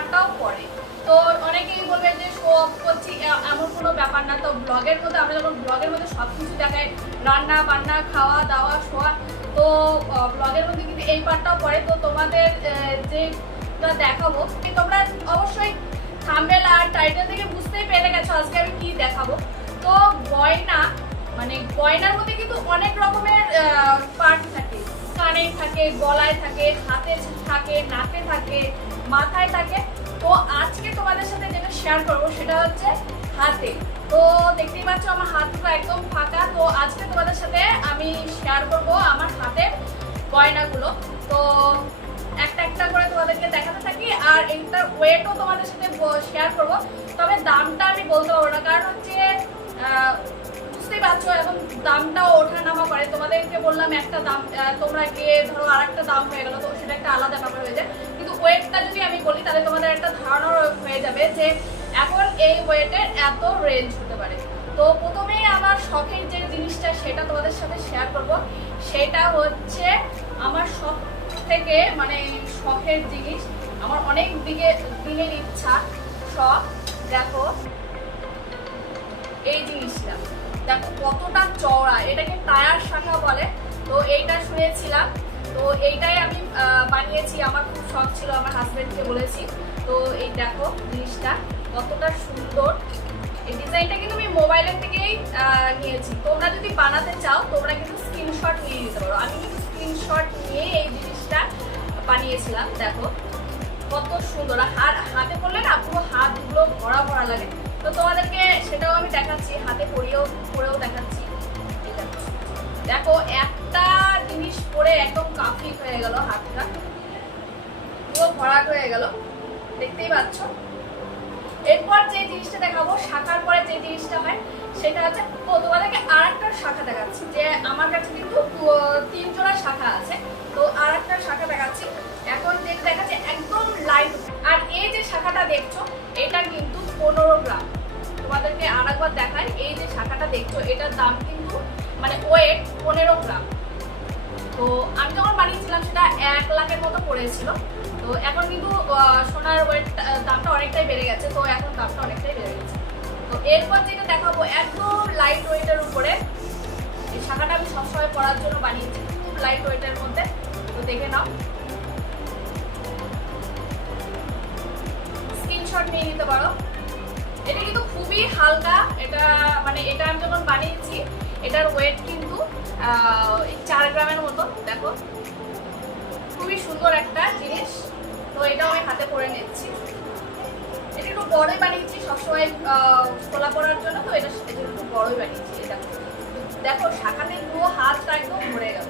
পার্টটাও পড়ে। তো অনেকেই বলবে যে শো অফ করছি এমন কোনো ব্যাপার না। তো ব্লগের মধ্যে আমরা যখন ব্লগের মধ্যে সব কিছু দেখাই রান্না বান্না খাওয়া দাওয়া শোয়া তো ব্লগের মধ্যে কিন্তু এই পার্টটাও পড়ে। তো তোমাদের আহ, যে টা দেখাবো তোমরা অবশ্যই থাম্বেল আর টাইটেল থেকে বুঝতেই পেরে গেছো আজকে আমি কি দেখাবো। তো গয়না মানে গয়নার মধ্যে কিন্তু অনেক রকমের পার্ট কানে থাকে, গলায় থাকে, হাতে থাকে, নাকে থাকে, মাথায় থাকে। তো আজকে তোমাদের সাথে যেটা শেয়ার করব সেটা হচ্ছে হাতে। তো দেখতেই পাচ্ছ আমার হাতটা একদম ফাঁকা। তো আজকে তোমাদের সাথে আমি শেয়ার করব আমার হাতের গয়নাগুলো। তো একটা একটা করে তোমাদেরকে দেখাতে থাকি আর এইটার ওয়েটও তোমাদের সাথে শেয়ার করব। তবে দামটা আমি বলতে পারব না। কারণ হচ্ছে বুঝতেই পারছ, এখন দামটাও ওঠা নামা করে। তোমাদেরকে বললাম একটা দাম তোমরা গিয়ে ধরো আর একটা দাম হয়ে গেলো, তো সেটা একটা আলাদা ব্যাপার হয়ে যায়। কিন্তু ওয়েটটা যদি আমি বলি, তাহলে তোমাদের একটা ধারণা হয়ে যাবে যে এখন এই ওয়েটের এত রেঞ্জ হতে পারে। তো প্রথমেই আমার শখের যে জিনিসটা, সেটা তোমাদের সাথে শেয়ার করব। সেটা হচ্ছে আমার সব থেকে মানে শখের জিনিস, আমার অনেক দিকে, দিনের ইচ্ছা, শখ, দেখো, এই জিনিসটা। দেখো কতটা চওড়া, এটাকে টায়ার শাখা বলে। তো এইটা শুনেছিলাম তো এইটাই আমি বানিয়েছি। আমার খুব শখ ছিল, আমার হাজবেন্ডকে বলেছি। তো এই দেখো জিনিসটা, কতটা সুন্দর। এই ডিজাইনটা কিন্তু আমি মোবাইলের থেকেই নিয়েছি। তোমরা যদি বানাতে চাও, তোমরা কিন্তু স্ক্রিনশট নিয়ে নিতে পারো। আমি কিন্তু স্ক্রিনশট নিয়ে এই জিনিসটা বানিয়েছিলাম। দেখো কত সুন্দর। আর হাতে পরলে না পুরো হাতগুলো ভরা ভরা লাগে। তো তোমাদেরকে সেটাও আমি দেখাচ্ছি। হয়ে গেল। দেখতেই পাচ্ছ? এরপর যে জিনিসটা দেখাবো, শাখার পরে যে জিনিসটা হয়, সেটা হচ্ছে তোমাদেরকে আর একটা শাখা দেখাচ্ছি, যে আমার কাছে কিন্তু তিন জোড়া শাখা আছে। তো আর একটা শাখা দেখাচ্ছি। এখন যেটা দেখাচ্ছে একদম লাইট আর এই যে শাখাটা দেখছ, এটা কিন্তু পনেরো গ্রাম। তোমাদেরকে আর একবার দেখাই, এই যে শাখাটা দেখছ, এটার দাম কিন্তু মানে ওয়েট পনেরো গ্রাম। তো আমি যখন বানিয়েছিলাম, সেটা এক লাখের মতো পড়েছিল। তো এখন কিন্তু সোনার ওয়েট দামটা অনেকটাই বেড়ে গেছে, তো এখন দামটা অনেকটাই বেড়ে গেছে। তো এরপর যেটা দেখাবো, একদম লাইট ওয়েটের উপরে, এই শাখাটা আমি সবসময় পরার জন্য বানিয়েছি, খুব লাইট ওয়েটের মধ্যে। তো দেখে নাও। স্ক্রিনশট নিয়ে নিতে পারো। এটা কিন্তু খুবই হালকা, এটা মানে এটা আমি যখন বানিয়েছি, এটার ওয়েট কিন্তু চার গ্রামের মতো, দেখো। খুবই সুন্দর একটা তো এটাও আমি হাতে পরে নিচ্ছি। এটা একটু বড়ই বানিয়েছি, সবসময় খোলা পড়ার জন্য, তো এটা এটা একটু বড়ই বানিয়েছি, এটা। দেখো, শাখাতে পুরো হাতটা একদম ভরে গেল।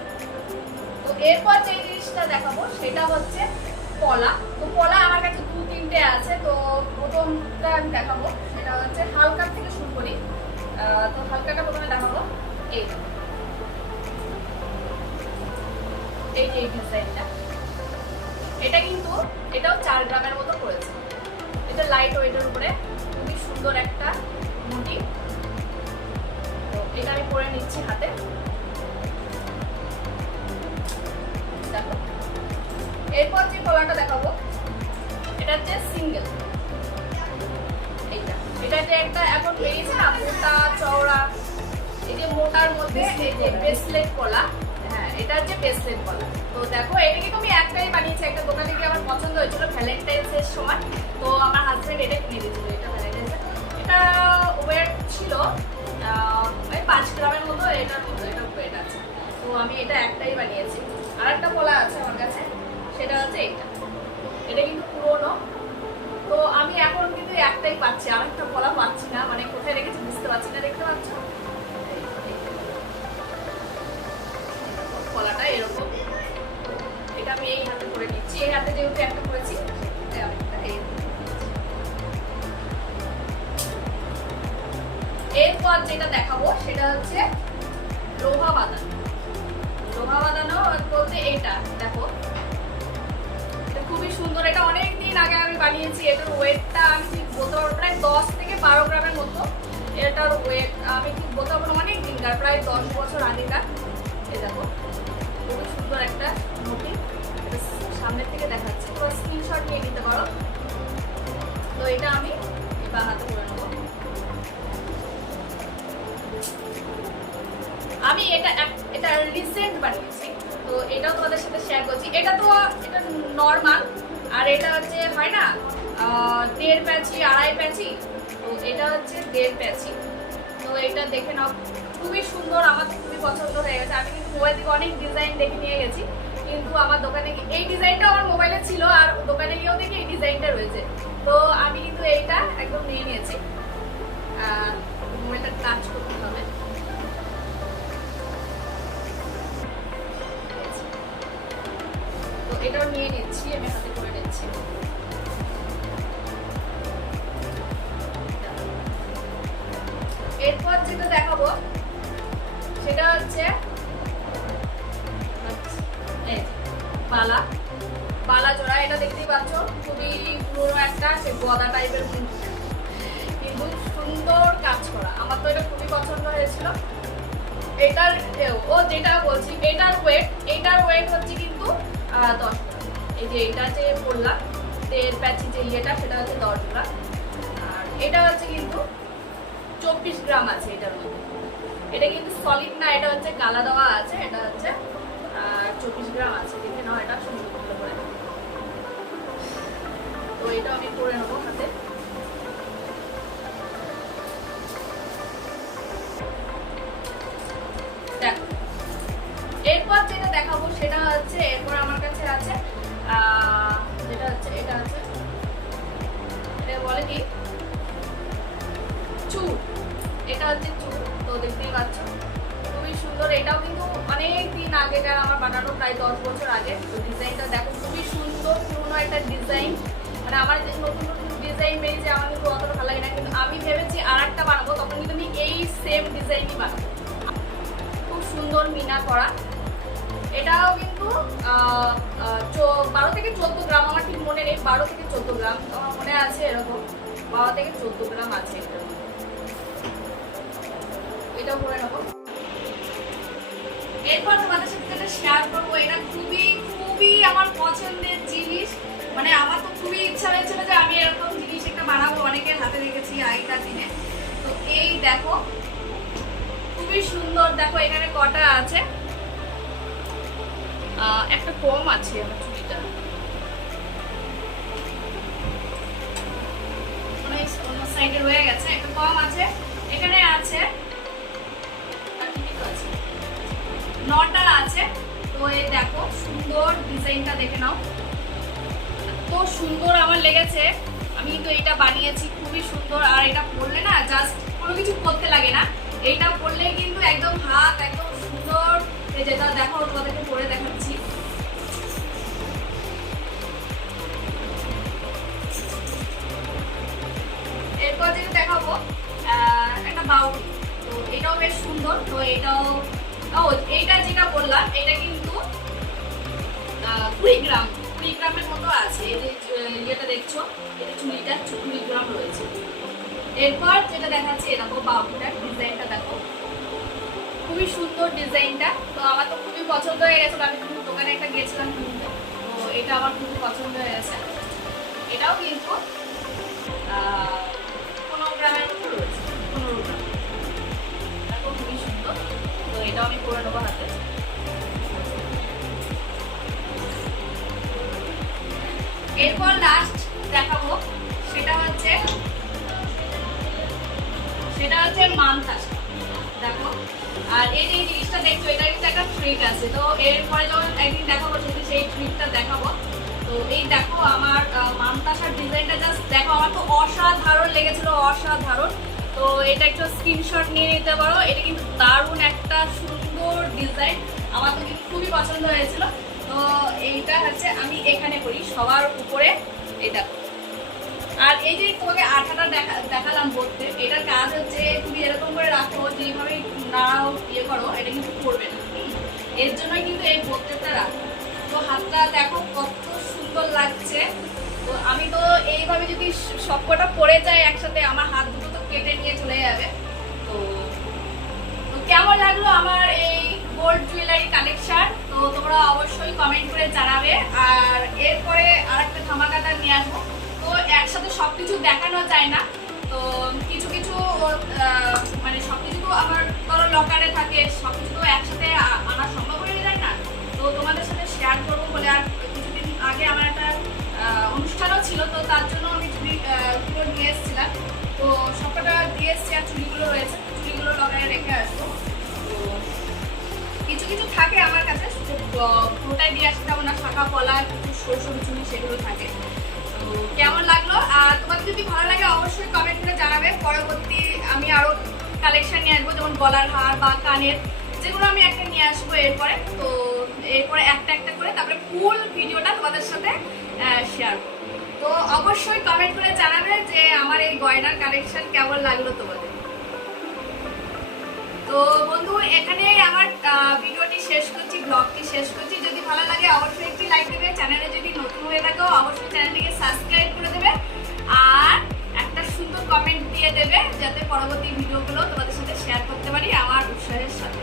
তো এরপর যে জিনিসটা দেখাবো, সেটা হচ্ছে কলা তো কলা আমার কাছে দু, তিনটে আছে, তো প্রথমটা আমি দেখাবো। সেটা হচ্ছে হালকার থেকে শুরু করি। তো হালকাটা প্রথমে দেখাবো। এই এই যে এই ডিজাইনটা এটা কিন্তু, এটাও চার গ্রামের মতো পড়েছে। এটা লাইট ওয়েটের উপরে, খুবই সুন্দর একটা মুটি। এটা আমি পরে নিচ্ছি হাতে। এরপর যে কলাটা দেখাবো, এটা হচ্ছে সিঙ্গেল এটা যে একটা এখন বেরিয়েছে না, মোটা, চওড়া, এই যে মোটার মধ্যে এই যে ব্রেসলেট কলা। এটা হচ্ছে ব্রেসলেট কলা তো দেখো এটা কিন্তু আমি একটাই বানিয়েছি, একটা দোকানে গিয়ে আমার পছন্দ হয়েছিল ভ্যালেন্টাইন্স এর সময়। তো আমার হাজবেন্ড এটা কিনে দিয়েছিল, এটা এটা ওয়েট ছিল ওই পাঁচ গ্রামের মতো, এটার মতো, এটা ওয়েট আছে। তো আমি এটা একটাই বানিয়েছি। আর একটা কলা আছে আমার কাছে, সেটা হচ্ছে এটা। এটা কিন্তু পুরোনো। তো আমি এখন কিন্তু একটাই পাচ্ছি আর একটা বলা পাচ্ছি না মানে কোথায় রেখেছি বুঝতে পারছি না, দেখতে পাচ্ছ? যেহেতু একটা করেছি নিচ্ছি। এরপর যেটা দেখাবো, সেটা হচ্ছে লোহা বাদান লোহা বাঁধানো বলতে এইটা দেখো। খুবই সুন্দর, এটা অনেক দিন আগে আমি বানিয়েছি, এটার ওয়েটটা আমি ঠিক পারব প্রায় দশ থেকে বারো গ্রামের মতো। এটার ওয়েট আমি ঠিক বলতে পারব অনেক দিনকার প্রায় দশ বছর আগেকার। এই দেখো, খুবই সুন্দর একটা সামনের থেকে দেখাচ্ছি। পুরো স্ক্রিনশট নিয়ে নিতে পারো। তো এটা আমি বা হাতে করে নেব। আমি এটা এটা রিসেন্ট বানিয়েছি। তো এটাও তোমাদের সাথে শেয়ার করছি। এটা তো, এটা নর্মাল আর এটা হচ্ছে, হয় না দেড় প্যাচি, আড়াই প্যাচি? তো এটা হচ্ছে দেড় প্যাচি। তো এটা দেখে নাও। খুবই সুন্দর, আমার খুবই পছন্দ হয়ে গেছে। আমি কিন্তু মোবাইল থেকে অনেক ডিজাইন দেখে নিয়ে গেছি। কিন্তু আমার দোকানে এই ডিজাইনটা আমার মোবাইলে ছিল আর দোকানে গিয়েও দেখি এই ডিজাইনটা রয়েছে। তো আমি কিন্তু এইটা একদম নিয়ে নিয়েছি। মোবাইলটা টাচ করতে হবে। তো এটাও নিয়ে নিচ্ছি, আমি হাতে করে নিচ্ছি। এরপর যেটা দেখাবো, সেটা হচ্ছে বালা। বালা জোড়া, এটা দেখতেই পাচ্ছ, খুবই পুরো একটা সে গদা টাইপের কিন্তু। সুন্দর কাজ করা। আমার তো এটা খুবই পছন্দ হয়েছিল। এটার, ও যেটা বলছি, এটার ওয়েট এটার ওয়েট হচ্ছে কিন্তু দশ এই যে এটা যে বললাম, তেল প্যাচি যে ইয়েটা, সেটা হচ্ছে দশ আর এটা হচ্ছে কিন্তু চব্বিশ গ্রাম আছে এটার মধ্যে। এটা কিন্তু সলিড না, এটা হচ্ছে কালা দেওয়া আছে, এটা হচ্ছে চব্বিশ গ্রাম আছে। তো এটা আমি করে নেব হাতে। এরপর যেটা দেখাবো সেটা হচ্ছে, এরপর আমার কাছে আছে যেটা হচ্ছে, এটা আছে। এটা বলে কি? চুর এটা হচ্ছে চুর তো দেখতেই পাচ্ছ। অনেক দিন আগেকার আমার বানানো, প্রায় দশ বছর আগে, তো ডিজাইনটা দেখো খুবই সুন্দর, পুরনো একটা ডিজাইন। মানে আমার যে নতুন নতুন ডিজাইন বেরিয়েছে, আমার কিন্তু অতটা ভালো লাগে না। কিন্তু আমি ভেবেছি আর একটা বানাবো, তখন কিন্তু আমি এই সেম ডিজাইনই বানাবো। খুব সুন্দর মিনা করা। এটাও কিন্তু বারো থেকে চোদ্দ গ্রাম, আমার ঠিক মনে নেই, বারো থেকে চোদ্দ গ্রাম আমার মনে আছে এরকম। বারো থেকে চোদ্দ গ্রাম আছে মধ্যে। এটাও করে নেব। এরপর তোমাদের সাথে শেয়ার করব, এটা খুবই খুবই আমার পছন্দের জিনিস। মানে আমার তো খুবই ইচ্ছা হয়েছিল যে আমি এরকম জিনিস একটা বানাবো, অনেকের হাতে দেখেছি আগেকার দিনে। তো এই দেখো, খুবই সুন্দর দেখো, এখানে কটা আছে। একটা কম আছে আমার চুড়িটা। মানে সাইডে রয়ে গেছে, একটা কম আছে। এখানে আছে আছে? নটা আছে। তো এই দেখো, সুন্দর ডিজাইনটা দেখে নাও। এত সুন্দর আমার লেগেছে। আমি কিন্তু এটা বানিয়েছি, খুবই সুন্দর। আর এটা পরলে না জাস্ট কোনো কিছু করতে লাগে না। এইটা পরলে কিন্তু একদম হাত একদম সুন্দর। যেটা দেখো, তোমাদেরকে পরে দেখাচ্ছি। এরপর যেটা দেখাবো একটা বাউল। তো এটাও বেশ সুন্দর। তো এটাও ও, এইটা যেটা বললাম এটা কিন্তু কুড়ি গ্রাম কুড়ি গ্রামের মতো আছে, এই ইয়েটা দেখছ এটা চুড়িটা কুড়ি গ্রাম রয়েছে। এরপর যেটা দেখাচ্ছে এরকম বাবুটার ডিজাইনটা দেখো। খুবই সুন্দর ডিজাইনটা, তো আমার তো খুবই পছন্দ হয়ে গেছে আমি কিন্তু দোকানে একটা গেছিলাম কিনতে। তো এটা আমার খুবই পছন্দ হয়ে গেছে। এটাও কিন্তু এটাও আমি করে নেব হাতে। এরপর লাস্ট দেখাবো, সেটা হচ্ছে সেটা হচ্ছে মানতাস দেখো, আর এই যে জিনিসটা দেখছ, এটা কিন্তু একটা ট্রিক আছে। তো এরপরে যখন একদিন দেখাবো, সেদিন সেই ট্রিকটা দেখাবো। তো এই দেখো আমার মানতাসার ডিজাইনটা জাস্ট দেখো, আমার তো অসাধারণ লেগেছিল, অসাধারণ। তো এটা একটু স্ক্রিনশট নিয়ে নিতে পারো। এটা কিন্তু দারুণ একটা সুন্দর ডিজাইন আমার তো কিন্তু খুবই পছন্দ হয়েছিল। তো এইটা হচ্ছে আমি এখানে করি, সবার উপরে। এই দেখো। আর এই যে তোমাকে আঠাটা দেখা, দেখালাম বলতে, এটার কাজ হচ্ছে তুমি এরকম করে রাখো, যেভাবে নাড়াও ইয়ে করো, এটা কিন্তু করবে না। এর জন্যই কিন্তু এই প্রত্যেকটা রাখো। তো হাতটা দেখো কত সুন্দর লাগছে। তো আমি তো এইভাবে যদি সবকটা পরে যায় একসাথে, আমার হাত দুটো কেটে নিয়ে চলে যাবে। তো তো কেমন লাগল আমার এই গোল্ড জুয়েলারি কালেকশন তো তোমরা অবশ্যই কমেন্ট করে জানাবে। আর এরপরে আরেকটা ধামাকাটা নিয়ে আসব। তো একসাথে সবকিছু দেখানো যায় না। তো কিছু কিছু মানে সব কিছু তো আমার ধরো লকারে থাকে সব কিছু তো একসাথে আনা সম্ভব হয়ে যায় না। তো তোমাদের সাথে শেয়ার করব বলে আর কিছুদিন আগে আমার একটা অনুষ্ঠানও ছিল। তো তার জন্য আমি চুড়িগুলো নিয়ে এসেছিলাম। তো সবকটা দিয়ে এসেছি আর চুড়িগুলো রয়েছে, চুড়িগুলো লকারে রেখে আসব। তো কিছু কিছু থাকে আমার কাছে পুরোটাই দিয়ে আসতে হবে না, শাখা পলা কিছু সরু সরু সেগুলো থাকে। তো কেমন লাগল? আর তোমাদের যদি ভালো লাগে অবশ্যই কমেন্ট করে জানাবে। পরবর্তী আমি আরও কালেকশন নিয়ে আসব, যেমন গলার হার বা কানের, যেগুলো আমি একটা নিয়ে আসব এরপরে। তো এরপরে একটা একটা করে, তারপরে ফুল ভিডিওটা তোমাদের সাথে শেয়ার করব। তো অবশ্যই কমেন্ট করে জানাবে যে আমার এই গয়নার কালেকশন কেমন লাগল তোমাদের। তো বন্ধু এখানে আমার ভিডিওটি শেষ করছি ব্লগটি শেষ করছি। যদি ভালো লাগে অবশ্যই একটি লাইক দেবে। চ্যানেলে যদি নতুন হয়ে থাকো, অবশ্যই চ্যানেলটিকে সাবস্ক্রাইব করে দেবে। আর একটা সুন্দর কমেন্ট দিয়ে দেবে, যাতে পরবর্তী ভিডিওগুলো তোমাদের সাথে শেয়ার করতে পারি আমার উৎসাহের সাথে।